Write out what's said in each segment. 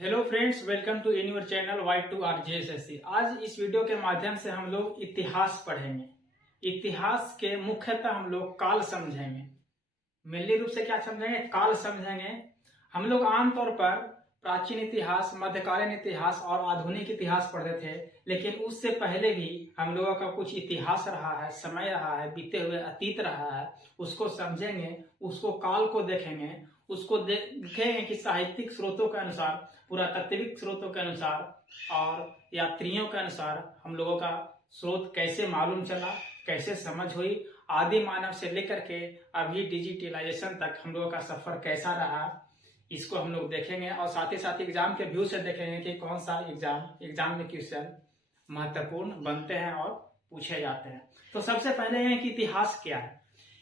Hello friends, welcome to in your channel Y2RJSSC। आज इस video के माध्यम से हम लोग इतिहास पढ़ेंगे। इतिहास के मुख्यतः हम लोग काल समझेंगे। मेनली रूप से क्या समझेंगे? काल समझेंगे। हम लोग आमतौर पर प्राचीन इतिहास, मध्यकालीन इतिहास और आधुनिक इतिहास पढ़ते थे, लेकिन उससे पहले भी हम लोगों का कुछ इतिहास रहा है, समय रहा है, बीते हुए अतीत रहा है। उसको समझेंगे, उसको काल को देखेंगे, उसको देखेंगे कि साहित्यिक स्रोतों के अनुसार, पुरातात्विक स्रोतों के अनुसार और यात्रियों के अनुसार हम लोगों का स्रोत कैसे मालूम चला, कैसे समझ हुई, आदि मानव से लेकर के अभी डिजिटलाइजेशन तक हम लोगों का सफर कैसा रहा, इसको हम लोग देखेंगे। और साथ ही साथ एग्जाम के व्यू से देखेंगे कि कौन सा एग्जाम में क्वेश्चन महत्वपूर्ण बनते हैं और पूछे जाते हैं। तो सबसे पहले है कि इतिहास क्या है।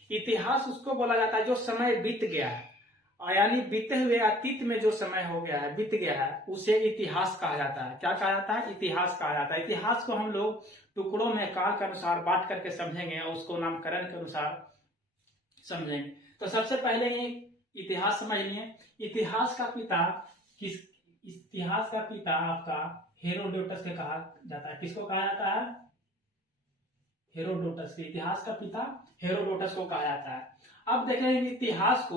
इतिहास उसको बोला जाता है जो समय बीत गया है, यानी बीते हुए अतीत में जो समय हो गया है, बीत गया है, उसे इतिहास कहा जाता है। क्या कहा जाता है? इतिहास कहा जाता है। इतिहास को हम लोग टुकड़ों में काल के अनुसार बांट करके समझेंगे और उसको नामकरण के अनुसार समझेंगे। तो सबसे पहले ये इतिहास समझ लिए। इतिहास का पिता आपका हेरोडोटस के कहा जाता है। किसको कहा जाता है? हेरोडोटस के। इतिहास का पिता हेरोडोटस को कहा जाता है। अब देखेंगे इतिहास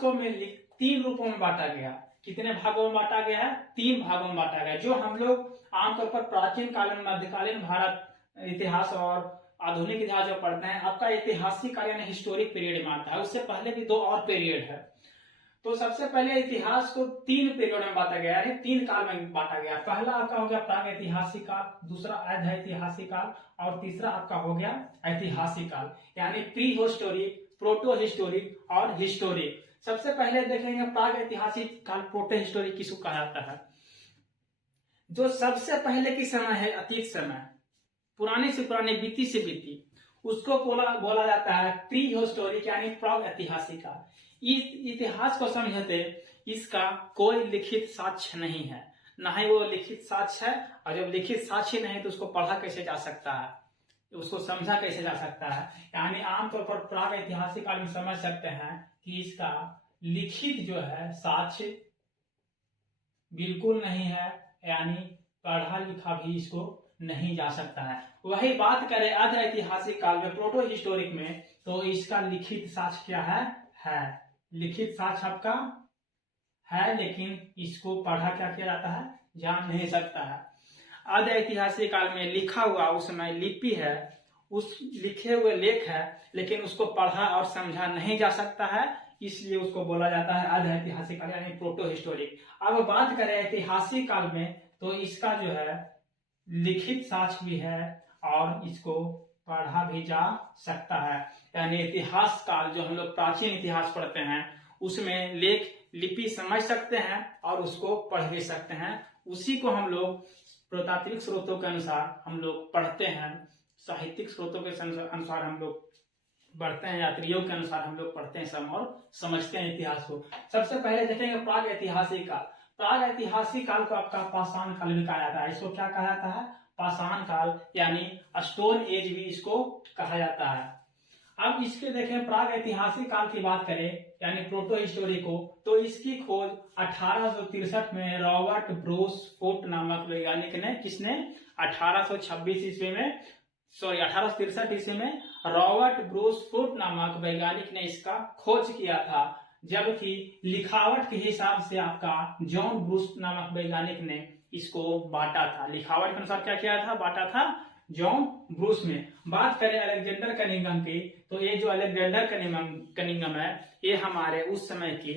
को में 3 रूपों में बांटा गया। कितने भागों में बांटा गया है? 3 भागों में बांटा गया। जो हम लोग आमतौर पर प्राचीन कालीन, मध्यकालीन भारत इतिहास और आधुनिक इतिहास जो पढ़ते हैं, आपका ऐतिहासिक काल यानी हिस्टोरिक पीरियड में आता है। उससे पहले भी 2 और पीरियड है। तो सबसे पहले इतिहास को 3 पीरियड में बांटा गया, यानी 3 काल में बांटा गया। पहला आपका हो गया प्राग ऐतिहासिक काल, दूसरा अर्ध ऐतिहासिक काल और तीसरा आपका हो गया ऐतिहासिक काल, यानी प्री हिस्टोरिक, प्रोटो हिस्टोरिक और हिस्टोरिक। सबसे पहले देखेंगे प्राग ऐतिहासिक काल, प्रोटो हिस्टोरिक किसको कहा जाता है? जो सबसे पहले की समय है, अतीत समय, पुरानी से पुरानी, बीती से बीती, उसको बोला जाता है प्री हिस्टोरिक यानी प्राग ऐतिहासिक काल। इस इतिहास को समझते इसका कोई लिखित साक्ष्य नहीं है, ना ही वो लिखित साक्ष्य है। और जब लिखित साक्ष्य नहीं तो उसको पढ़ा कैसे जा सकता है, उसको समझा कैसे जा सकता है? यानी आमतौर पर प्राग ऐतिहासिक काल में समझ सकते हैं कि इसका लिखित जो है साक्ष्य बिल्कुल नहीं है, यानी पढ़ा लिखा भी इसको नहीं जा सकता है। वही बात करें अर्ध ऐतिहासिक काल में, प्रोटो हिस्टोरिक में, तो इसका लिखित साक्ष्य क्या है लिखित साक्ष्य आपका है, लेकिन इसको पढ़ा क्या किया जाता है? जा नहीं सकता है। अर्ध ऐतिहासिक काल में लिखा हुआ उस समय लिपि है, उस लिखे हुए लेख है, लेकिन उसको पढ़ा और समझा नहीं जा सकता है, इसलिए उसको बोला जाता है अर्ध ऐतिहासिक काल यानी प्रोटो हिस्टोरिक। अब बात करें ऐतिहासिक काल में, तो इसका जो है लिखित साक्ष्य भी है और इसको पढ़ा भी जा सकता है। यानी इतिहास काल जो हम लोग प्राचीन इतिहास पढ़ते हैं, उसमें लेख लिपि समझ सकते हैं और उसको पढ़ भी सकते हैं। उसी को हम लोग पुरातात्विक स्रोतों के अनुसार हम लोग पढ़ते हैं, साहित्यिक स्रोतों के अनुसार हम लोग पढ़ते हैं, यात्रियों के अनुसार हम लोग पढ़ते हैं और समझते हैं इतिहास को। सबसे पहले देखेंगे प्राग ऐतिहासिक काल। प्राग ऐतिहासिक काल को आपका पाषाण काल भी कहा जाता है। इसको क्या कहा जाता है? पाषाण काल, यानी स्टोन एज भी इसको कहा जाता है। अब इसके देखें प्राग ऐतिहासिक काल की बात करें, यानी प्रोटो हिस्टोरी को, तो इसकी खोज 1863 में रॉबर्ट ब्रूस फुट नामक वैज्ञानिक ने, किसने? 1826 ईस्वी में, 1863 ईस्वी में रॉबर्ट ब्रूस फुट नामक वैज्ञानिक ने इसका खोज किया था। जबकि लिखावट के हिसाब से आपका जॉन ब्रूस नामक वैज्ञानिक ने इसको बांटा था। लिखावट के अनुसार क्या किया था? बांटा था जॉन ब्रूस में। बात करें अलेक्जेंडर कनिंघम की, तो ये जो अलेक्जेंडर कनिंघम है, ये हमारे उस समय की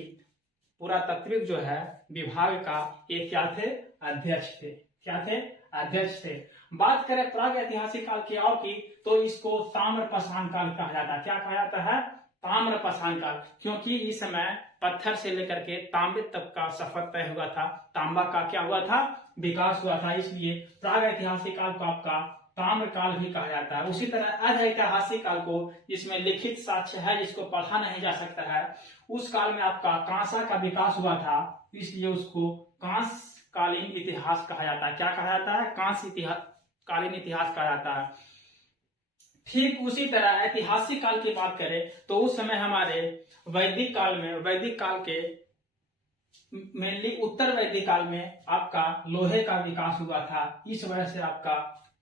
पुरातात्विक जो है विभाग का ये क्या थे? अध्यक्ष थे। क्या थे? अध्यक्ष थे। बात करें प्राग ऐतिहासिक काल की और की, तो इसको ताम्रपाषाण काल कहा जाता है। क्या कहा जाता है? ताम्रपाषाण काल, क्योंकि इस समय पत्थर से लेकर के तांबे तक का सफर तय हुआ था, तांबा का क्या हुआ था? विकास हुआ था, इसलिए प्राग ऐतिहासिक काल को आपका ताम्र काल भी कहा जाता है। उसी तरह अर्ध ऐतिहासिक काल को, जिसमें लिखित साक्ष्य है, जिसको पढ़ा नहीं जा सकता है, उस काल में आपका कांसा का विकास हुआ था, इसलिए उसको कांस्य कालीन इतिहास कहा जाता है। क्या कहा जाता है? कांस्य कालीन इतिहास कहा जाता है। ठीक उसी तरह ऐतिहासिक काल की बात करें, तो उस समय हमारे वैदिक काल के मेनली उत्तर वैदिक काल में आपका लोहे का विकास हुआ था। इस वजह से आपका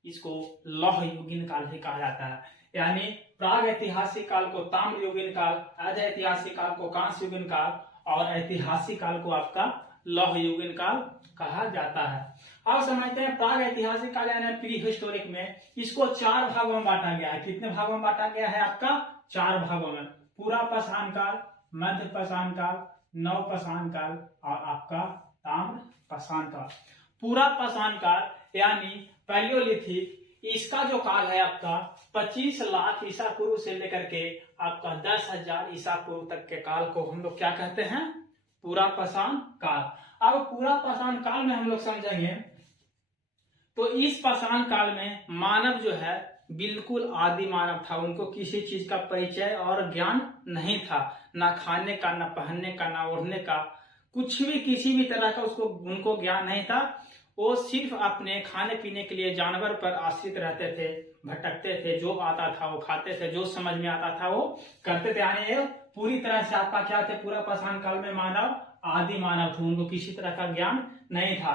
इसको लौह युगीन काल भी कहा जाता है। यानी प्राग ऐतिहासिक काल को ताम्र युगीन काल, अर्ध ऐतिहासिक काल को कांस्य युगीन काल और ऐतिहासिक काल को आपका लौह युगीन काल कहा जाता है। अब समझते हैं प्राग ऐतिहासिक काल यानी प्री हिस्टोरिक में इसको 4 भागों में बांटा गया है। कितने भागों में बांटा गया है? आपका 4 भागों में। पूरा पाषाण काल, मध्य पाषाण काल, नव पाषाण काल और आपका ताम्र पाषाण काल। पूरा पाषाण काल यानी पैलियोलिथिक, इसका जो काल है आपका 25 लाख ईसा पूर्व से लेकर के आपका 10,000 ईसा पूर्व तक के काल को हम लोग क्या कहते हैं? पूरा पाषाण काल। अब पूरा पाषाण काल में हम लोग समझेंगे तो इस पाषाण काल में मानव जो है बिल्कुल आदि मानव था। उनको किसी चीज का परिचय और ज्ञान नहीं था, ना खाने का, ना पहनने का, ना ओढ़ने का, कुछ भी किसी भी तरह का उनको ज्ञान नहीं था। वो सिर्फ अपने खाने पीने के लिए जानवर पर आश्रित रहते थे, भटकते थे, जो आता था वो खाते थे, जो समझ में आता था वो करते थे। यानी पूरी तरह से आपका क्या थे? पूरा पाषाण काल में मानव आदि मानव थे, उनको किसी तरह का ज्ञान नहीं था।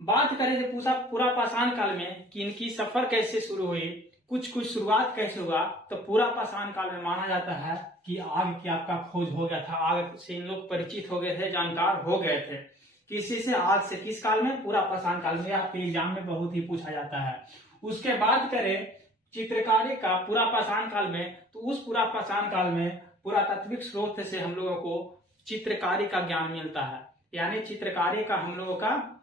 बात करें तो पूरा पाषाण काल में कि इनकी सफर कैसे शुरू हुई, कुछ शुरुआत कैसे हुआ, तो पूरा पाषाण काल में माना जाता है कि आग की आपका खोज हो गया था। आग से इन लोग परिचित हो गए थे, जानकार हो गए थे। किसी से? आग से। किस काल में? पूरा पाषाण काल में। आपके एग्जाम में बहुत ही पूछा जाता है। उसके बाद करें चित्रकारी का पूरा पाषाण काल में, तो उस पूरा पाषाण काल में पुरातात्विक स्रोत से हम लोगों को चित्रकारी का ज्ञान मिलता है। यानी चित्रकारी का हम लोगों का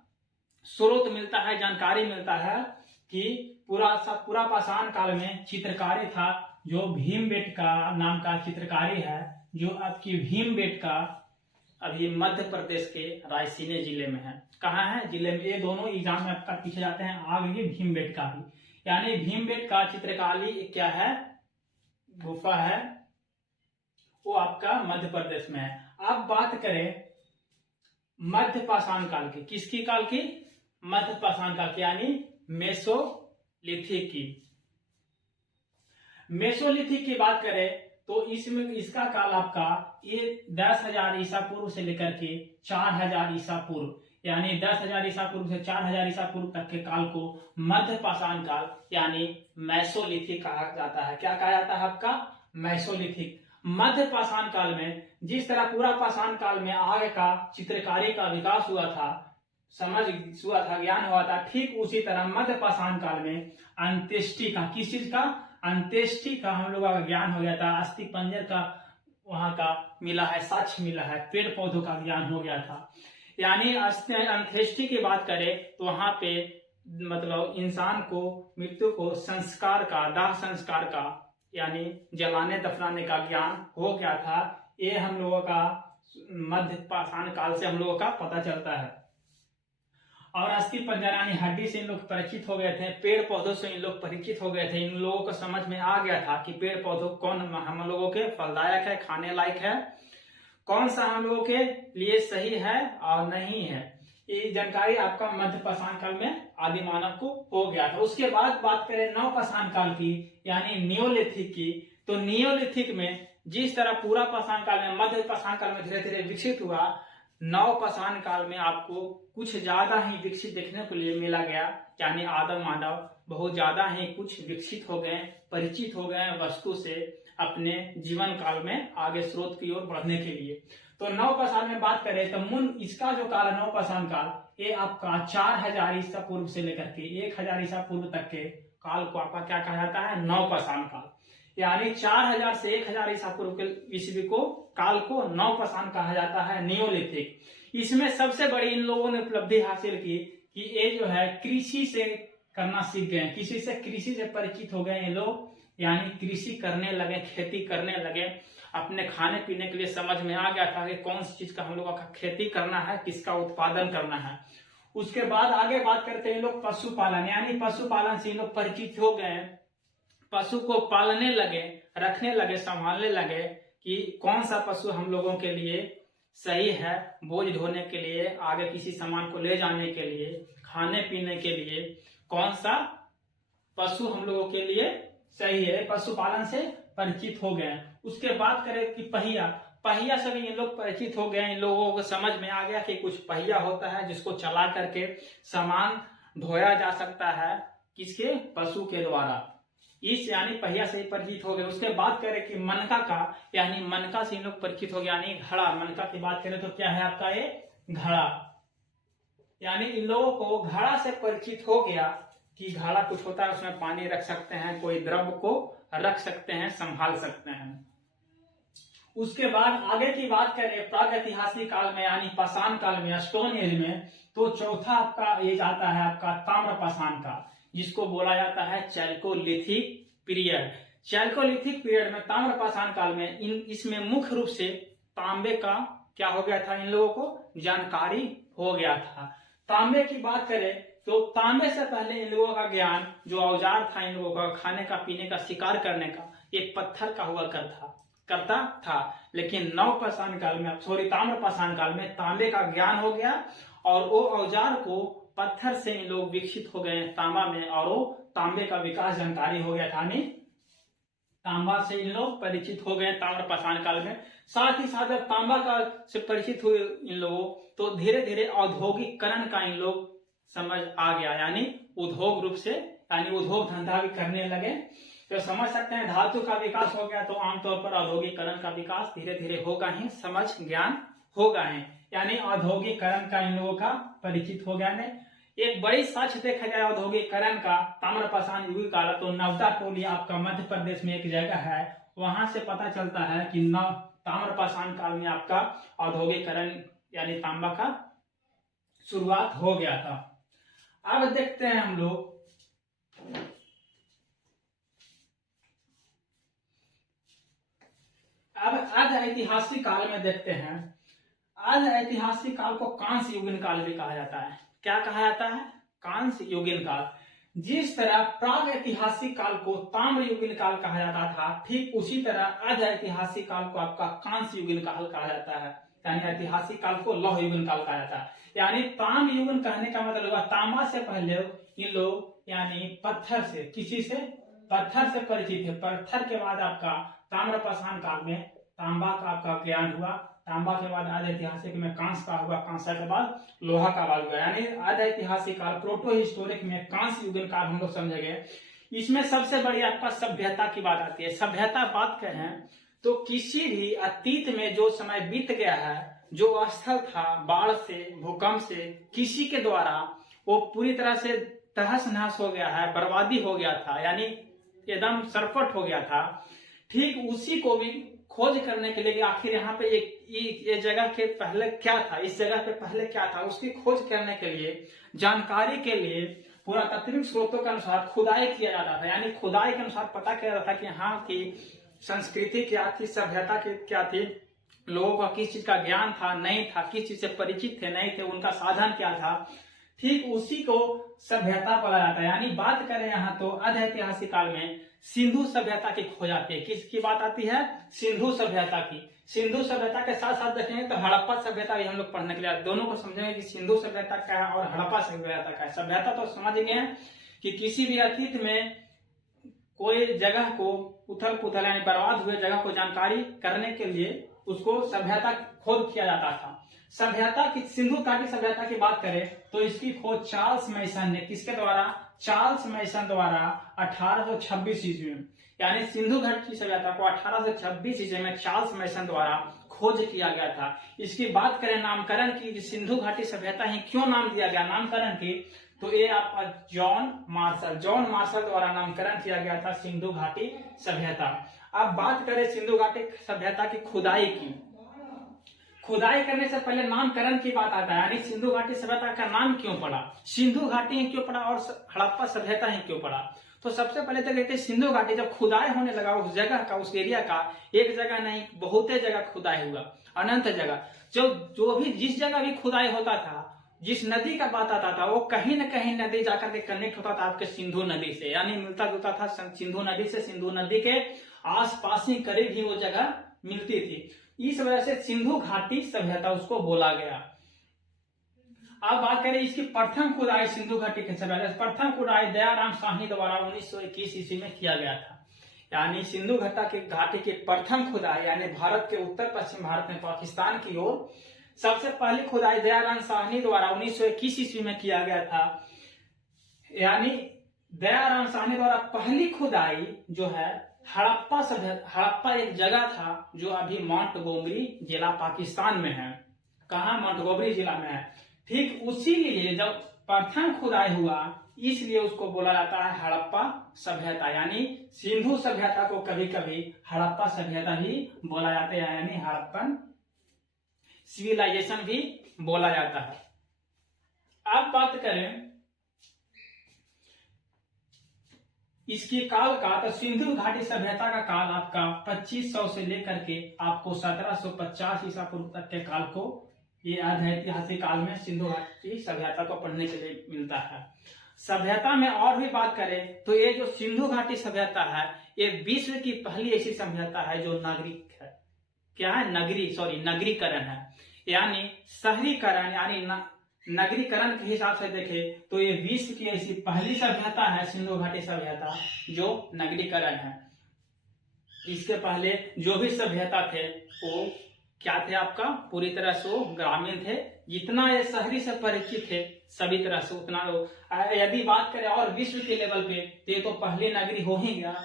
स्रोत मिलता है, जानकारी मिलता है कि पूरा पाषाण काल में चित्रकारी था। जो भीमबेटका नाम का चित्रकारी है, जो आपकी भीमबेटका अभी मध्य प्रदेश के रायसीन जिले में है। कहाँ है? जिले में। ये दोनों एग्जाम में आपका पूछे जाते हैं। आगे भीमबेटका भी, यानी भीमबेटका चित्रकारी क्या है? गुफा है, वो आपका मध्य प्रदेश में है। अब बात करें मध्य पाषाण काल की। किसकी काल की? मध्य पाषाण काल की, यानी मेसोलिथिक की। मेसोलिथिक की बात करें तो इसमें इसका काल आपका ये 10,000 ईसा पूर्व से लेकर के 4,000 ईसा पूर्व, यानी 10,000 ईसा पूर्व से 4,000 ईसा पूर्व तक के काल को मध्य पाषाण काल यानी मेसोलिथिक कहा जाता है। क्या कहा जाता है आपका? मेसोलिथिक। मध्य पाषाण काल में जिस तरह पूरा पाषाण काल में आग का, चित्रकारी का विकास हुआ था, समझ हुआ था, ज्ञान हुआ था, ठीक उसी तरह मध्य पाषाण काल में अंत्येष्टि का, किस चीज का? अंत्येष्टि का हम लोगों का ज्ञान हो गया था। अस्थि पंजर का वहां का मिला है, साक्ष्य मिला है, पेड़ पौधों का ज्ञान हो गया था। यानी अंत्येष्टि की बात करें तो वहां पे मतलब इंसान को मृत्यु को संस्कार का, दाह संस्कार का, यानी जलाने दफनाने का ज्ञान हो गया था। ये हम लोगों का मध्य पाषाण काल से हम लोगों का पता चलता है। और अस्थि पंजर यानी हड्डी से इन लोग परिचित हो गए थे, पेड़ पौधों से इन लोग परिचित हो गए थे। इन लोगों को समझ में आ गया था कि पेड़ पौधों कौन हम लोगों के फलदायक है, खाने लायक है, कौन सा हम लोगों के लिए सही है और नहीं है। ये जानकारी आपका मध्य पाषाण काल में आदि मानव को हो गया था। उसके बाद बात करें नव पाषाण काल की, यानी नियोलिथिक की, तो नियोलिथिक में जिस तरह पूरा पाषाण काल में, मध्य पाषाण काल में धीरे धीरे विकसित हुआ, नव पाषाण काल में आपको कुछ ज्यादा ही विकसित देखने को लिए मिला गया। यानी आदम मानव बहुत ज्यादा ही कुछ विकसित हो गए, परिचित हो गए वस्तु से अपने जीवन काल में आगे स्रोत की ओर बढ़ने के लिए। तो नव पाषाण में बात करें तो इसका जो काल है नव पाषाण काल, ये आपका 4,000 ईसा पूर्व से लेकर के 1,000 ईसा पूर्व तक के काल को आपका क्या कहा जाता है? नव पाषाण काल। यानी 4,000 से 1,000 ईसा पूर्व के ईस्वी को काल को नव पाषाण कहा जाता है, नियोलिथिक। इसमें सबसे बड़ी इन लोगों ने उपलब्धि हासिल की कि ये जो है कृषि से करना सीख गए, कृषि से परिचित हो गए ये लोग। यानी कृषि करने लगे, खेती करने लगे, अपने खाने पीने के लिए समझ में आ गया था कि कौन सी चीज का हम लोगों का खेती करना है, किसका उत्पादन करना है। उसके बाद आगे बात करते हैं लोग पशुपालन, यानी पशुपालन से लोग परिचित हो गए, पशु को पालने लगे, रखने लगे, संभालने लगे कि कौन सा पशु हम लोगों के लिए सही है, बोझ ढोने के लिए, आगे किसी सामान को ले जाने के लिए, खाने पीने के लिए कौन सा पशु हम लोगों के लिए सही है। पशुपालन से परिचित हो गए। उसके बाद करें कि पहिया, पहिया से भी इन लोग परिचित हो गए। इन लोगों को समझ में आ गया कि कुछ पहिया होता है जिसको चला करके सामान ढोया जा सकता है, किसके, पशु के द्वारा। इस यानी पहिया से ही परिचित हो गए। उसके बात करें कि मनका का, यानी मनका से इन लोग परिचित हो गए, यानी घड़ा। मनका की बात करें तो क्या है आपका ये घड़ा, यानी इन लोगों को घड़ा से परिचित हो गया कि घड़ा कुछ होता है, उसमें पानी रख सकते हैं, कोई द्रव्य को रख सकते हैं, संभाल सकते हैं। उसके बाद आगे की बात करें प्रागैतिहासिक काल में यानी पाषाण काल में, स्टोन एज में, तो चौथा आपका एज आता है आपका ताम्र पाषाण का, जिसको बोला जाता है चैल्कोलिथिक पीरियड। चैल्कोलिथिक पीरियड में, ताम्र पाषाण काल में, इसमें मुख्य रूप से तांबे का क्या हो गया था, इन लोगों को जानकारी हो गया था। तांबे की बात करें तो तांबे से पहले इन लोगों का ज्ञान, जो औजार था इन लोगों का खाने का, पीने का, शिकार करने का, ये पत्थर का हुआ करता था। लेकिन नव पाषाण काल में, ताम्र पाषाण काल में तांबे का ज्ञान हो गया और वो औजार को पत्थर से इन लोग विकसित हो गए तांबा में, और वो तांबे का विकास जानकारी हो गया था, तांबा से इन लोग परिचित हो गए ताम्र पाषाण काल में। साथ ही साथ जब तांबा का से परिचित हुए इन लोगों, तो धीरे धीरे औद्योगिकरण का इन लोग समझ आ गया, यानी उद्योग रूप से, यानी उद्योग धंधा भी करने लगे। तो समझ सकते हैं धातु का विकास हो गया, तो आमतौर पर औद्योगिकरण का विकास धीरे धीरे होगा ही, समझ ज्ञान होगा ही, यानी औद्योगिकरण का इन लोगों का परिचित हो गया है। एक बड़ी साक्ष्य देखा जाए औद्योगिकरण का ताम्र पाषाण युग काल, तो नवदा टोली आपका मध्य प्रदेश में एक जगह है, वहां से पता चलता है कि ताम्र पाषाण काल में आपका औद्योगिकरण यानी तांबा का शुरुआत हो गया था। अब देखते हैं हम लोग अब आज ऐतिहासिक काल में देखते हैं। आज ऐतिहासिक काल को कांस्य युगीन काल भी कहा जाता है। क्या कहा जाता है, कांस्य युगीन काल। जिस तरह प्राग ऐतिहासिक काल को ताम्र युगीन काल कहा जाता था, ठीक उसी तरह आज ऐतिहासिक काल को आपका कांस्य युगीन काल कहा जाता है, यानी ऐतिहासिक काल को लौह युगीन काल कहा जाता है। यानी ताम्र युगीन कहने का मतलब होगा तांबा से पहले इन लोग यानी पत्थर से, किसी से पत्थर से परिचित है। पत्थर के बाद आपका ताम्र पाषाण काल में तांबा का आपका ज्ञान हुआ, तांबा के बाद आज ऐतिहासिक में कांस्य का हुआ, कांस्य के बाद लोहा का बाद हुआ, यानी आज ऐतिहासिक काल प्रोटो हिस्टोरिक में कांस्य युगीन काल हम लोग समझेंगे। इसमें सबसे बड़ी आपका सभ्यता की बात आती है। सभ्यता बात करें तो किसी भी अतीत में जो समय बीत गया है, जो स्थल था बाढ़ से, भूकंप से, किसी के द्वारा वो पूरी तरह से तहस नहस हो गया है, बर्बादी हो गया था, यानी एकदम सरपट हो गया था। ठीक उसी को भी खोज करने के लिए आखिर यहाँ पे ये जगह के पहले क्या था, इस जगह पे पहले क्या था, उसकी खोज करने के लिए, जानकारी के लिए पुरातात्विक स्रोतों के अनुसार खुदाई किया जाता था। यानी खुदाई के अनुसार पता किया जाता था कि यहाँ की संस्कृति क्या थी, सभ्यता क्या थी, लोगों का किस चीज का ज्ञान था, नहीं था, किस चीज से परिचित थे, नहीं थे, उनका साधन क्या था। ठीक उसी को सभ्यता बोला जाता है। यानी बात करें यहाँ तो अर्ध ऐतिहासिक काल में सिंधु सभ्यता की खोज आती है। किसकी बात आती है, सिंधु सभ्यता की। सिंधु सभ्यता के साथ साथ देखेंगे तो हड़प्पा सभ्यता भी हम लोग पढ़ने के लिए, दोनों को समझेंगे कि सिंधु सभ्यता क्या है और हड़प्पा सभ्यता क्या है। सभ्यता तो समझ गए कि किसी भी अतीत में कोई जगह को उथल पुथल यानी बर्बाद हुए जगह को जानकारी करने के लिए उसको सभ्यता खोज किया जाता था। सभ्यता की, सिंधु घाटी सभ्यता की बात करें तो इसकी खोज चार्ल्स मैसन ने, किसके द्वारा, चार्ल्स मैसन द्वारा 1826 ईस्वी में, यानी सिंधु घाटी सभ्यता को 1826 ईस्वी में चार्ल्स मैसन द्वारा खोज किया गया था। इसकी बात करें नामकरण की, सिंधु घाटी सभ्यता ही क्यों नाम दिया गया नामकरण की, तो ये आपका जॉन मार्शल द्वारा नामकरण किया गया था सिंधु घाटी सभ्यता। अब बात करें सिंधु घाटी सभ्यता की खुदाई की। खुदाई करने से पहले नामकरण की बात आता है, यानी सिंधु घाटी सभ्यता का नाम क्यों पड़ा, सिंधु घाटी ही क्यों पड़ा और हड़प्पा सभ्यता ही क्यों पड़ा। तो सबसे पहले तो कहते हैं सिंधु घाटी जब खुदाई होने लगा उस जगह का, उस एरिया का, एक जगह नहीं बहुत जगह खुदाई हुआ, अनंत जगह। जो भी जिस जगह भी खुदाई होता था, जिस नदी का बात आता था, वो कहीं न कहीं नदी जाकर के कनेक्ट होता था आपके सिंधु नदी से, यानी मिलता जुलता था सिंधु नदी से। सिंधु नदी के आसपास ही करीब ही वो जगह मिलती थी, इस वजह से सिंधु घाटी सभ्यता उसको बोला गया। अब बात करें इसकी प्रथम खुदाई सिंधु घाटी की सभ्यता, प्रथम खुदाई दयाराम साहनी द्वारा 1921 ईस्वी में किया गया था। यानी सिंधु घाटी के प्रथम खुदाई यानी भारत के उत्तर पश्चिम भारत में पाकिस्तान की ओर सबसे पहली खुदाई दयाराम साहनी द्वारा 1921 ईस्वी में किया गया था। यानी दयाराम साहनी द्वारा पहली खुदाई जो है हड़प्पा एक जगह था जो अभी मोंटगोमरी जिला पाकिस्तान में है। कहाँ? मोंटगोमरी जिला में है। ठीक उसी लिए जब प्रथम खुदाई हुआ इसलिए उसको बोला जाता है हड़प्पा सभ्यता। यानी सिंधु सभ्यता को कभी कभी हड़प्पा सभ्यता ही बोला जाता है, यानी हड़प्पन सिविलाइजेशन भी बोला जाता है। अब बात करें इसकी काल का, तो सिंधु घाटी सभ्यता का काल आपका 2500 से लेकर के आपको 1750 ईसा पूर्व तक के काल को ये ऐतिहासिक काल में सिंधु घाटी सभ्यता को पढ़ने के लिए मिलता है। सभ्यता में और भी बात करें तो ये जो सिंधु घाटी सभ्यता है ये विश्व की पहली ऐसी सभ्यता है जो नागरिक है। क्या है? नगरीकरण है। यानी शहरीकरण यानी नगरीकरण के हिसाब से देखें तो ये विश्व की ऐसी पहली सभ्यता है सिंधु घाटी सभ्यता जो नगरीकरण है। इसके पहले जो भी सभ्यता थे वो क्या थे आपका? पूरी तरह से वो ग्रामीण थे। जितना ये शहरी से परिचित थे सभी तरह से उतना। यदि बात करें और विश्व के लेवल पे तो ये तो पहले नगरी हो ही गया,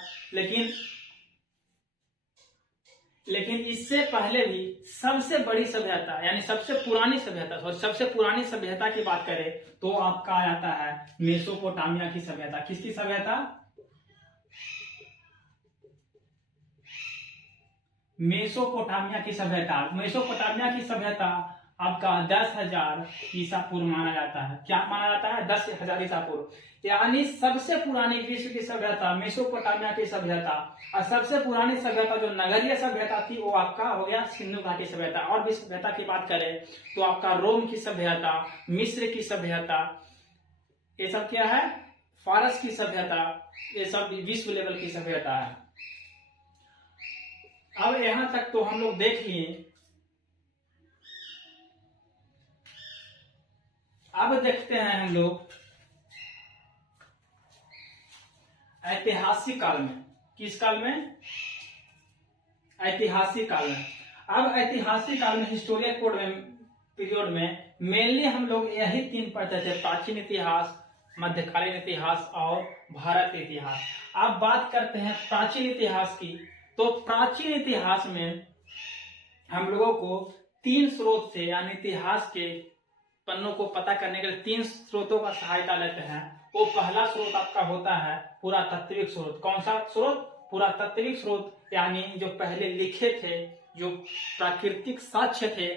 लेकिन इससे पहले भी सबसे बड़ी सभ्यता यानी सबसे पुरानी सभ्यता और सबसे पुरानी सभ्यता की बात करें तो आपका आ जाता है मेसोपोटामिया की सभ्यता। किसकी सभ्यता? मेसोपोटामिया की सभ्यता। मेसोपोटामिया की सभ्यता आपका 10,000 ईसा पूर्व माना जाता है। क्या माना जाता है? 10,000 ईसा पूर्व। यानी सबसे पुरानी विश्व की सभ्यता मेसोपोटामिया की सभ्यता, और सबसे पुरानी सभ्यता जो नगरीय सभ्यता थी वो आपका हो गया सिंधु घाटी सभ्यता। और भी सभ्यता की बात करें तो आपका रोम की सभ्यता, मिस्र की सभ्यता, ये सब क्या है? फारस की सभ्यता, ये सब विश्व लेवल की सभ्यता है। अब यहां तक तो हम लोग देख लिए। अब देखते हैं हम लोग ऐतिहासिक काल में। किस काल में? ऐतिहासिक काल में। अब ऐतिहासिक काल में हिस्टोरिकल पीरियड में मेनली हम लोग यही 3 पढ़ते थे: प्राचीन इतिहास, मध्यकालीन इतिहास और भारत इतिहास। अब बात करते हैं प्राचीन इतिहास की। तो प्राचीन इतिहास में हम लोगों को 3 स्रोत से यानी इतिहास के पन्नों को पता करने के लिए 3 स्रोतों का सहायता लेते हैं। वो पहला स्रोत आपका होता है पुरातात्विक स्रोत। कौन सा स्रोत? पुरातात्विक स्रोत। यानी जो पहले लिखे थे, जो प्राकृतिक साक्ष्य थे,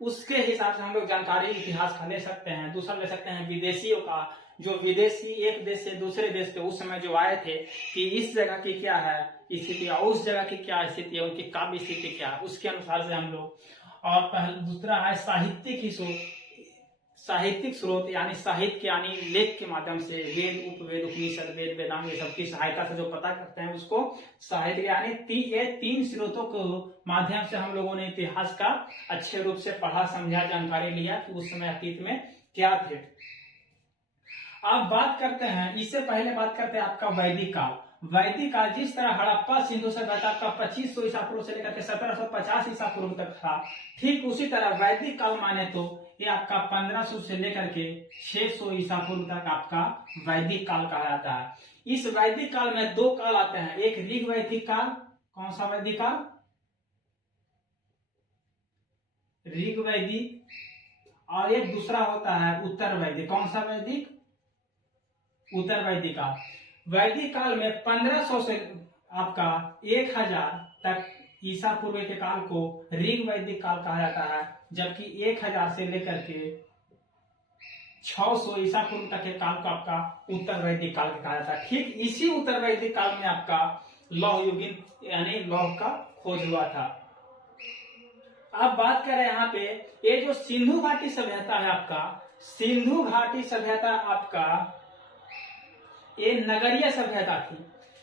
उसके हिसाब से हम लोग जानकारी इतिहास का ले सकते हैं। दूसरा ले सकते हैं विदेशियों का, जो विदेशी एक देश से दूसरे देश पे उस समय जो आए थे कि इस जगह की क्या है स्थिति और उस जगह की क्या स्थिति है, उनकी काव्य स्थिति क्या है, उसके अनुसार से हम लोग। और दूसरा है साहित्यिक स्रोत यानी साहित्य यानी लेख के माध्यम से वेद, उपवेद, उपनिषद, वेद, वेदांग ये सब की सहायता से जो पता करते हैं उसको साहित्य यानी ये 3 स्रोतों के माध्यम से हम लोगों ने इतिहास का अच्छे रूप से पढ़ा, समझा, जानकारी लिया कि उस समय अतीत में क्या थे। अब बात करते हैं, इससे पहले बात करते हैं आपका वैदिक काल। वैदिक काल जिस तरह हड़प्पा सिंधु सभ्यता का 2500 ईसा पूर्व से लेकर के 1750 ईसा पूर्व तक था, ठीक उसी तरह वैदिक काल माने तो ये आपका 1500 से लेकर के 600 ईसा पूर्व तक आपका वैदिक काल कहा जाता है। इस वैदिक काल में 2 काल आते हैं, एक ऋग वैदिक काल। कौन सा वैदिक काल? ऋग वैदिक। और एक दूसरा होता है उत्तर वैदिक। कौन सा वैदिक? उत्तर वैदिक काल। वैदिक काल में 1500 से आपका 1000 तक ईसा पूर्व के काल को ऋग वैदिक काल कहा जाता है, जबकि 1000 से लेकर के 600 ईसा पूर्व तक के काल को आपका उत्तर वैदिक काल कहा जाता है। ठीक इसी उत्तर वैदिक काल में आपका लौह युगीन यानी लौह का खोज हुआ था। अब बात करें यहाँ पे ये जो सिंधु घाटी सभ्यता है आपका, सिंधु घाटी सभ्यता आपका ये नगरीय सभ्यता थी।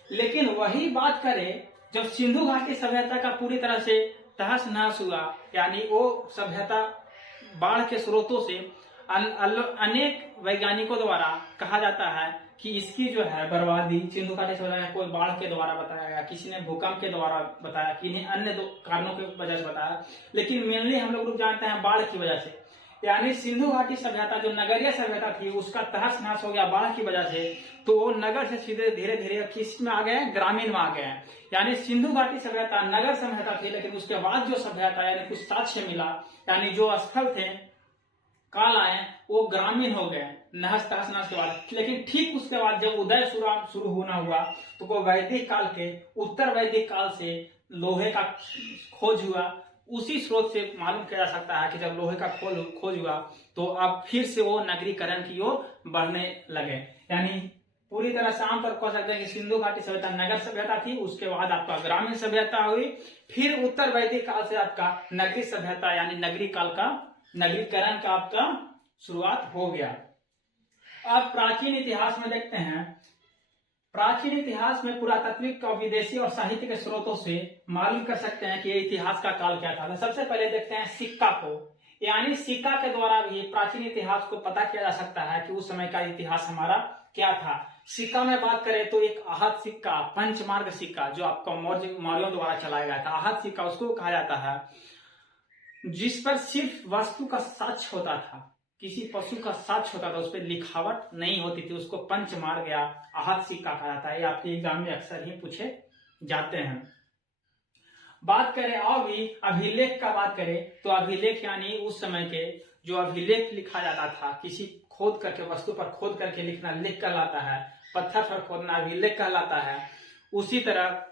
लेकिन वही बात करें जब सिंधु घाटी सभ्यता का पूरी तरह से तहस नहस हुआ, यानी वो सभ्यता बाढ़ के स्रोतों से अनेक वैज्ञानिकों द्वारा कहा जाता है कि इसकी जो है बर्बादी सिंधु घाटी सभ्यता कोई बाढ़ के द्वारा बताया गया, किसी ने भूकंप के द्वारा बताया, किन्हीं अन्य कारणों की वजह से बताया, लेकिन मेनली हम लोग जानते हैं बाढ़ की वजह से। यानी सिंधु घाटी सभ्यता जो नगरीय सभ्यता थी उसका तहस नहस हो गया बाढ़ की वजह से, तो वो नगर से सीधे धीरे धीरे किस में आ गए, ग्रामीण में आ गए। यानी सिंधु घाटी सभ्यता नगर सभ्यता थी, लेकिन उसके बाद जो सभ्यता यानी कुछ साक्ष्य मिला, यानी जो स्थल थे काल आए वो ग्रामीण हो गए नहस तहस नहस के बाद। लेकिन ठीक उसके बाद जब उदय शुरू होना हुआ तो वो वैदिक काल के उत्तर वैदिक काल से लोहे का खोज हुआ। उसी स्रोत से मालूम किया जा सकता है कि जब लोहे का खोज हुआ तो अब फिर से वो नगरीकरण की ओर बढ़ने लगे। यानी पूरी तरह से आम पर कह सकते हैं कि सिंधु घाटी सभ्यता नगर सभ्यता थी, उसके बाद आपका ग्रामीण सभ्यता हुई, फिर उत्तर वैदिक काल से आपका नगरी सभ्यता यानी नगरीकरण का आपका शुरुआत हो गया। अब प्राचीन इतिहास में देखते हैं, प्राचीन इतिहास में पुरातात्विक और विदेशी और साहित्य के स्रोतों से मालूम कर सकते हैं कि ये इतिहास का काल क्या था। तो सबसे पहले देखते हैं सिक्का को, यानी सिक्का के द्वारा भी प्राचीन इतिहास को पता किया जा सकता है कि उस समय का इतिहास हमारा क्या था। सिक्का में बात करें तो एक आहत सिक्का, पंचमार्ग सिक्का जो आपका मौर्यों द्वारा चलाया गया था, आहत सिक्का उसको कहा जाता है, जिस पर सिर्फ वस्तु का साक्ष्य होता था, किसी पशु का साक्ष्य होता था, उस पर लिखावट नहीं होती थी, उसको पंचमार्ग या आहत सिक्का कहा जाता है। ये आपके एग्जाम में अक्सर ही पूछे जाते हैं। बात करें और भी अभिलेख का बात करें तो अभिलेख यानी उस समय के जो अभिलेख लिखा जाता था, किसी खोद करके वस्तु पर खोद करके लिखना लेख कहलाता है, पत्थर पर खोदना अभिलेख कहलाता है। उसी तरह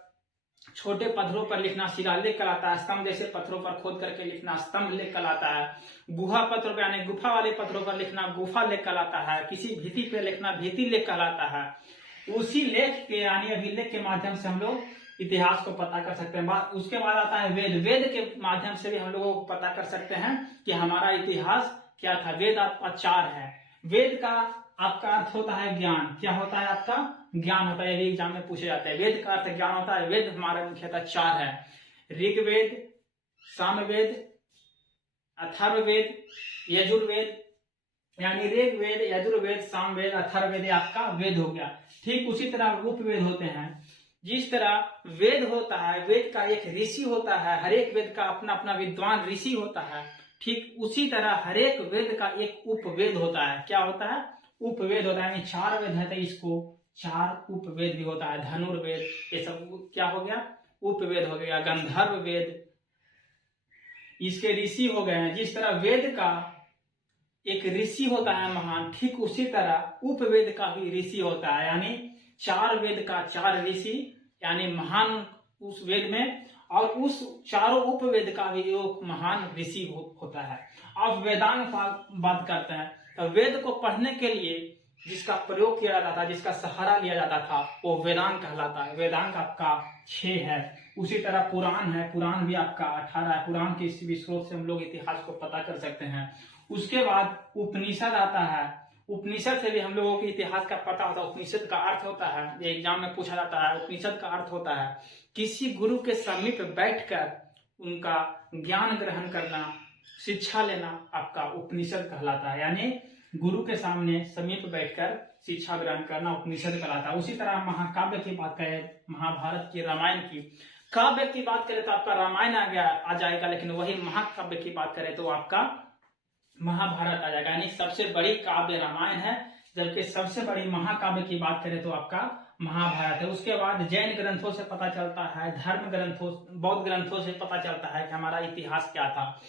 छोटे पत्थरों पर लिखना शिलालेख कहलाता है, स्तंभ जैसे पत्थरों पर खोद करके लिखना स्तंभ लेख कहलाता है, गुहा पत्थरों पर यानी गुफा वाले पत्थरों पर लिखना गुफा लेख कहलाता है, किसी भित्ति पे लिखना भित्ति लेख कहलाता है। उसी लेख के यानी अभिलेख के माध्यम से हम लोग इतिहास को पता कर सकते हैं। उसके बाद आता है वेद, वेद के माध्यम से भी हम लोगों को पता कर सकते हैं कि हमारा इतिहास क्या था। वेद आपका 4 है। वेद का आपका अर्थ होता है ज्ञान। क्या होता है आपका ज्ञान होता है, ये एग्जाम में पूछे जाते हैं। वेद का अर्थ ज्ञान होता है। वेद हमारे मुख्यतः 4 है, ऋग्वेद, सामवेद, अथर्ववेद, यजुर्वेद। यानी ऋग्वेद, यजुर्वेद, सामवेद, अथर्ववेद आपका वेद हो गया। ठीक उसी तरह उपवेद होते हैं। जिस तरह वेद होता है, वेद का एक ऋषि होता है, हर एक वेद का अपना अपना विद्वान ऋषि होता है, ठीक उसी तरह हर एक वेद का एक उपवेद होता है। क्या होता है? उपवेद होता है। 4 वेद है तो इसको 4 उपवेद भी होता है। धनुर्वेद, ये सब क्या हो गया? उपवेद हो गया। गंधर्व वेद इसके ऋषि हो गए हैं। जिस तरह वेद का एक ऋषि होता है महान, ठीक उसी तरह उपवेद का भी ऋषि होता है। यानी 4 वेद का 4 ऋषि यानी महान उस वेद में, और उस चारों उपवेद का भी एक महान ऋषि होता है। अब वेदांग बात करते हैं तो वेद को पढ़ने के लिए जिसका प्रयोग किया जाता था, जिसका सहारा लिया जाता था, वो वेदांग कहलाता है। वेदांग आपका 6 है। उसी तरह पुराण है, पुराण भी आपका 18 है। पुराण के इसी भी स्रोत से हम लोग इतिहास को पता कर सकते हैं। उसके बाद उपनिषद आता है। उपनिषद से भी हम लोगों के इतिहास का पता होता है। उपनिषद का अर्थ होता है, ये एग्जाम में पूछा जाता है, उपनिषद का अर्थ होता है किसी गुरु के समीप बैठकर उनका ज्ञान ग्रहण करना, शिक्षा लेना आपका उपनिषद कहलाता है। यानी गुरु के सामने समीप बैठकर शिक्षा ग्रहण करना उपनिषद कहलाता है। उसी तरह महाकाव्य की बात करें, महाभारत की, रामायण की, काव्य की बात करें तो आपका रामायण आ जाएगा, लेकिन वही महाकाव्य की बात करें तो आपका महाभारत आ जाएगा। यानी सबसे बड़ी काव्य रामायण है, जबकि सबसे बड़ी महाकाव्य की बात करें तो आपका महाभारत है। उसके बाद जैन ग्रंथों से पता चलता है, धर्म ग्रंथों, बौद्ध ग्रंथों से पता चलता है कि हमारा इतिहास क्या था।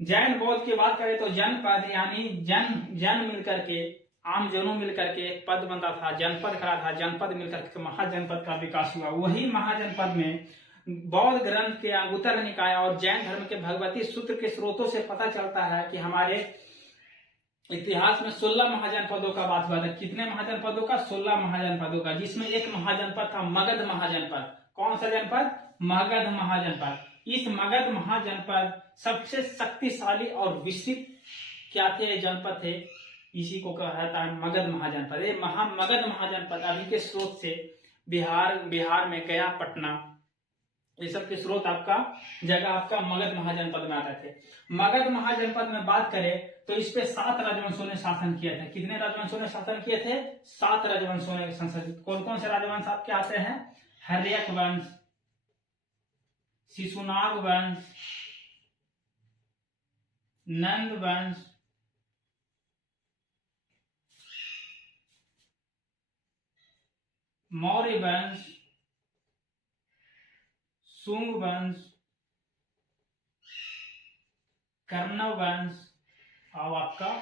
जैन बौद्ध की बात करें तो जनपद यानी जन मिलकर के, आम जनों मिलकर के एक पद बनता था, जनपद खड़ा था, जनपद मिलकर के महाजनपद का विकास हुआ। वही महाजनपद में बौद्ध ग्रंथ के अंगुत्तर निकाय और जैन धर्म के भगवती सूत्र के स्रोतों से पता चलता है कि हमारे इतिहास में 16 महाजनपदों का बात हुआ था। कितने महाजनपदों का? 16 महाजनपदों का, जिसमें एक महाजनपद था मगध महाजनपद। कौन सा जनपद? मगध महाजनपद। इस मगध महाजनपद सबसे शक्तिशाली और विस्तृत क्या थे जनपद थे, इसी को कहा जाता है मगध महाजनपद। ये मगध महाजनपद अभी के स्रोत से बिहार में गया, पटना, ये सब के स्रोत आपका जगह आपका मगध महाजनपद में आते थे। मगध महाजनपद में बात करें तो इस पे 7 राजवंशों ने शासन किया था। कितने राजवंशों ने शासन किए थे? 7 राजवंशों ने शासन। कौन कौन से राजवंश आपके आते हैं? हर्यक वंश, शिशुनाग वंश, नंद वंश, मौर्य वंश, शुंग वंश, कर्ण वंश और आपका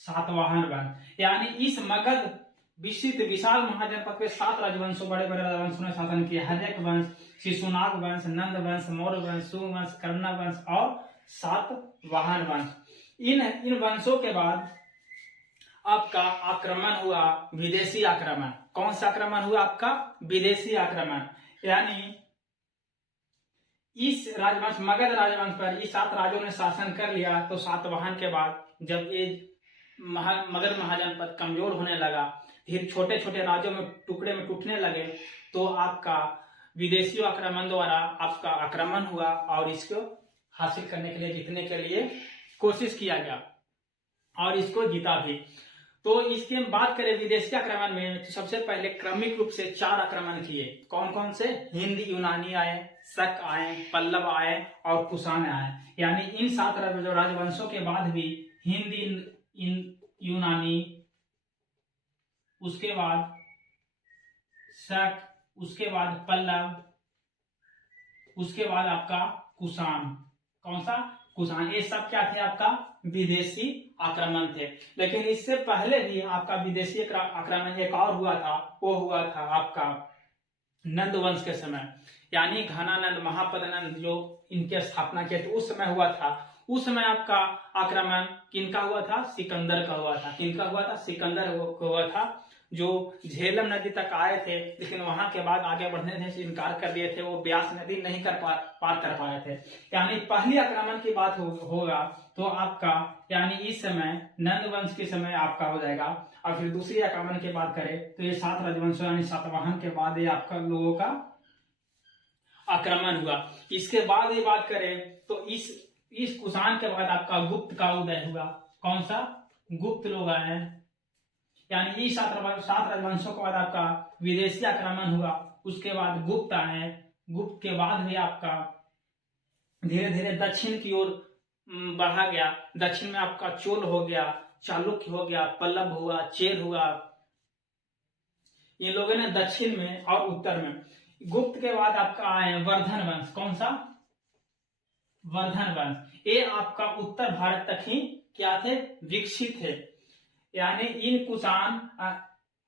सातवाहन वंश। यानी इस मगध विस्तृत विशाल महाजनपद पे 7 राजवंशों, बड़े बड़े राजवंशों ने शासन किया। हर्यक वंश, शिशुनाग वंश, नंद वंश, मौर्य वंश, शुंग वंश, कर्ण वंश और सातवाहन वंश। इन वंशों के बाद आपका आक्रमण हुआ, विदेशी आक्रमण। कौन सा आक्रमण हुआ आपका? विदेशी आक्रमण। यानी इस राजवंश मगध राजवंश पर इस 7 राजों ने शासन कर लिया। तो सातवाहन के बाद जब ये मगध महाजनपद कमजोर होने लगा, फिर छोटे छोटे राज्यों में टुकड़े में टूटने लगे, तो आपका विदेशी आक्रमण द्वारा आपका आक्रमण हुआ और इसको हासिल करने के लिए, जीतने के लिए कोशिश किया गया और इसको जीता भी। तो इसकी बात करें विदेशी आक्रमण में, तो सबसे पहले क्रमिक रूप से 4 आक्रमण किए। कौन कौन से? हिंद यूनानी आए, शक आए, पल्लव आए और कुषाण आए। यानी इन 7 राजवंशों के बाद भी हिंद यूनानी, उसके बाद शक, उसके बाद पल्लव, उसके बाद आपका कुषाण। कौन सा? कुषाण। ये सब क्या थे? आपका विदेशी आक्रमण थे। लेकिन इससे पहले भी आपका विदेशी आक्रमण एक और हुआ था। वो हुआ था आपका नंद वंश के समय, यानी घनानंद, महापदनंद जो इनके स्थापना किए थे उस समय हुआ था। उस समय आपका आक्रमण किनका हुआ था? सिकंदर का हुआ था। किनका हुआ था? सिकंदर का हुआ था, जो झेलम नदी तक आए थे, लेकिन वहां के बाद आगे बढ़ने से इनकार कर दिए थे। वो ब्यास नदी नहीं पार कर पाए थे। यानी पहली आक्रमण की बात होगा तो आपका, यानी इस समय नंद वंश के समय आपका हो जाएगा। और फिर दूसरी आक्रमण की बात करें तो ये 7 राजवंशों यानी सातवाहन के बाद ये आपका लोगों का आक्रमण हुआ। इसके बाद ये बात करें तो इस कुषाण के बाद आपका गुप्त का उदय हुआ। कौन सा? गुप्त लोग आए। यानी इस 7 राजवंशों के बाद आपका विदेशी आक्रमण हुआ, उसके बाद गुप्त आए। गुप्त के बाद भी आपका धीरे धीरे दक्षिण की ओर बढ़ा गया। दक्षिण में आपका चोल हो गया, चालुक्य हो गया, पल्लव हुआ, चेर हुआ। ये लोगों ने दक्षिण में और उत्तर में। गुप्त के बाद आपका आए वर्धन वंश। कौन सा? वर्धन वंश। ये आपका उत्तर भारत तक ही क्या थे? विकसित थे। यानी इन कुषाण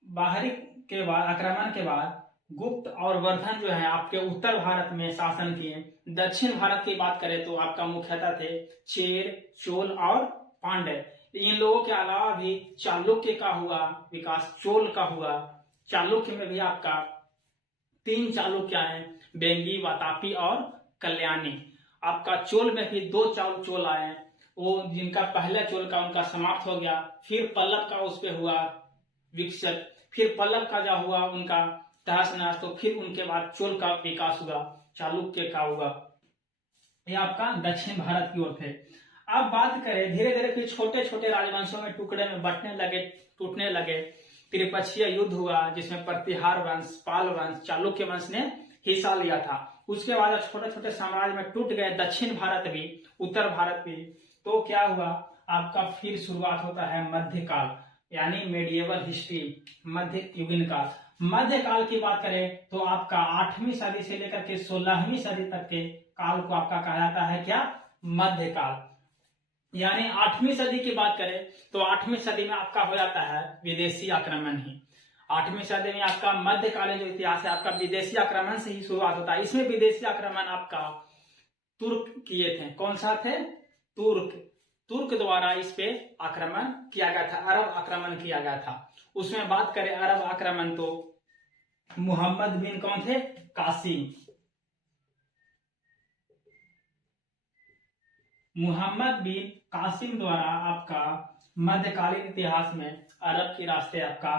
बाहरी के बाद, आक्रमण के बाद गुप्त और वर्धन जो है आपके उत्तर भारत में शासन किए। दक्षिण भारत की बात करें तो आपका मुख्यतः थे चेर, चोल और पांड्य। इन लोगों के अलावा भी चालुक्य का हुआ विकास, चोल का हुआ। चालुक्य में भी आपका 3 चालुक्य आए, बेंगी, वातापी और कल्याणी। आपका चोल में भी 2 चोल आए, वो जिनका पहले चोल का उनका समाप्त हो गया। फिर पल्लव का उस पे हुआ विकसित, फिर पल्लव का जो हुआ उनका तहस नहस, तो फिर उनके बाद चोल का विकास हुआ, चालुक्य का हुआ। ये आपका दक्षिण भारत की ओर थे। अब बात करें धीरे धीरे फिर छोटे छोटे राजवंशों में टुकड़े में बंटने लगे, टूटने लगे। त्रिपक्षीय युद्ध हुआ जिसमें प्रतिहार वंश, पाल वंश, चालुक्य वंश ने हिस्सा लिया था। उसके बाद छोटे छोटे साम्राज्य में टूट गए, दक्षिण भारत भी, उत्तर भारत भी। तो क्या हुआ आपका? फिर शुरुआत होता है मध्यकाल, यानी मेडिएवल हिस्ट्री, मध्य युगीन काल। मध्यकाल की बात करें तो आपका 8वीं सदी से लेकर के 16वीं सदी तक के काल को आपका कहा जाता है क्या? मध्यकाल। यानी 8वीं सदी की बात करें तो 8वीं सदी में आपका हो जाता है विदेशी आक्रमण ही। 8वीं सदी में आपका मध्यकालीन जो इतिहास है आपका विदेशी आक्रमण से ही शुरुआत होता है। इसमें विदेशी आक्रमण आपका तुर्क किए थे। कौन सा थे? तुर्क द्वारा इस पे आक्रमण किया गया था, अरब आक्रमण किया गया था। उसमें बात करें अरब आक्रमण तो मुहम्मद बिन कौन थे? कासिम। मुहम्मद बिन कासिम द्वारा आपका मध्यकालीन इतिहास में अरब के रास्ते आपका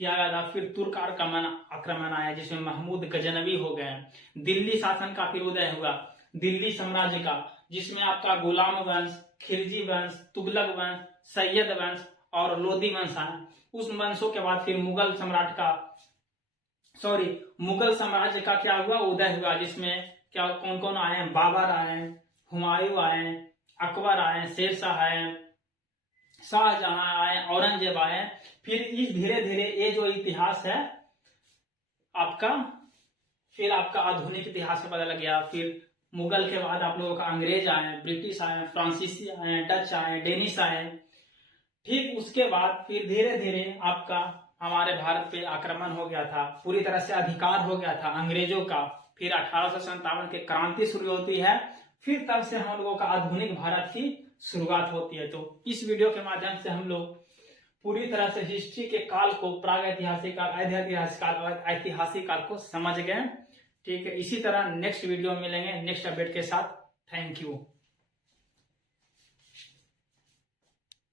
किया गया था। फिर तुर्क आक्रमण आया जिसमें महमूद गजनवी हो गए। दिल्ली शासन का फिर उदय हुआ, दिल्ली साम्राज्य का, जिसमें आपका गुलाम वंश, खिलजी वंश, तुगलक वंश, सैयद वंश और लोदी वंश आए। उस वंशों के बाद फिर मुगल साम्राज्य का क्या हुआ, उदय हुआ, जिसमें क्या कौन कौन आए, बाबर आए, हुमायूं आए, अकबर आए, शेरशाह आए, शाहजहां आए, औरंगजेब आए। फिर इस धीरे धीरे ये जो इतिहास है आपका, फिर आपका आधुनिक इतिहास का पता लग गया। फिर मुगल के बाद आप लोगों का अंग्रेज आए, ब्रिटिश आए, फ्रांसीसी आए, डच आए, डेनिश आए। ठीक उसके बाद फिर धीरे धीरे आपका हमारे भारत पे आक्रमण हो गया था, पूरी तरह से अधिकार हो गया था अंग्रेजों का। फिर 1857 की क्रांति शुरू होती है, फिर तब से हम लोगों का आधुनिक भारत की शुरुआत होती है। तो इस वीडियो के माध्यम से हम लोग पूरी तरह से हिस्ट्री के काल को, प्राग ऐतिहासिक काल, ऐतिहासिक काल और ऐतिहासिक काल को समझ गए। ठीक है, इसी तरह नेक्स्ट वीडियो में मिलेंगे नेक्स्ट अपडेट के साथ। Thank you.